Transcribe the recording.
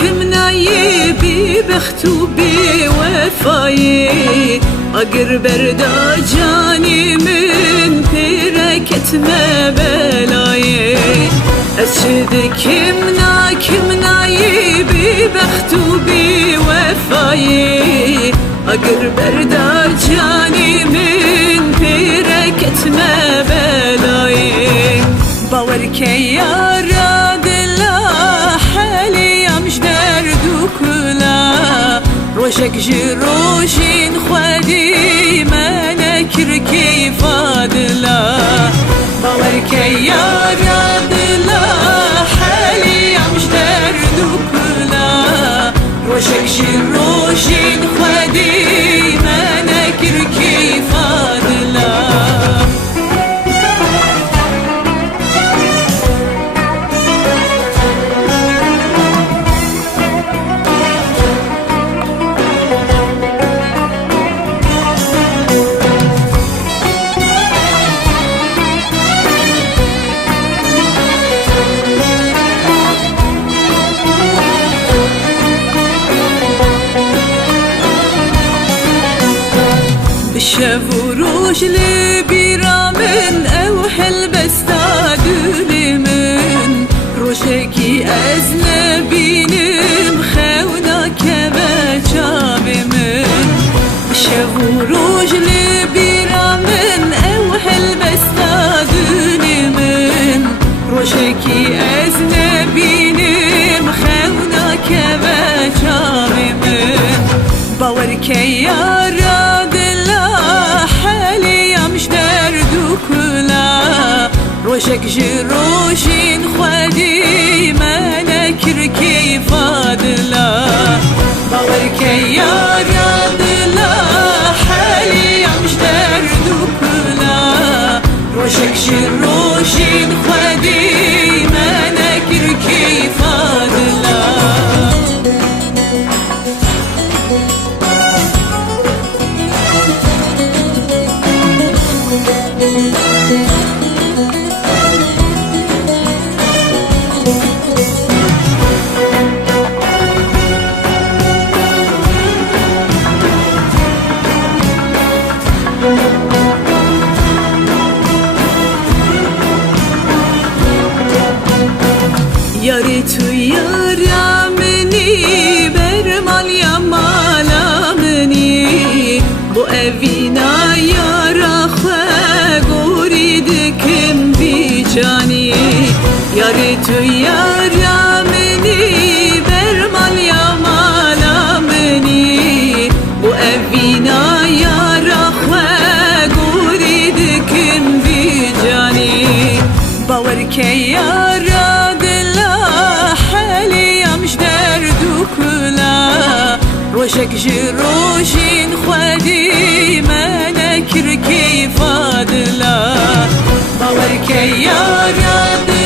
كمنا يبي بختو بوفاي أقر بردا جاني من بركة ما بلاي أشد كمنا يبي بختو بوفاي أقر بردا جاني من بركة ما بلاي باورك يا راد روشك جروشين خدي ما نكر كيف فادلا باورك يا رب لا حالي مش دردك لا روشك جروشين خدي ما نكر كيف فادلا شافوروش لبيرا من أوحل بستادل من روشكي أزنبين مخونا كما جاب من شافوروش لبيرا من أوحل بستادل من روشكي أزنبين مخونا كما جاب من باورك يا روشك جروشين خدي ما نكر كيف فادلا باورك يا راد لا حالي مش دردك لا روشك جروشين خدي ما نكر كيف فادلا یاری تو یارا منی برمال یا مالا منی بو اوینا یارا خواه گوری دکم بی جانی یاری تو یارا منی برمال یا مالا منی بو اوینا یارا خواه گوری دکم بی باوركي يارا دلا حالي يمش دردو كلا روشك جروشين خوادي ما نكر كيف فادلا باوركي يارا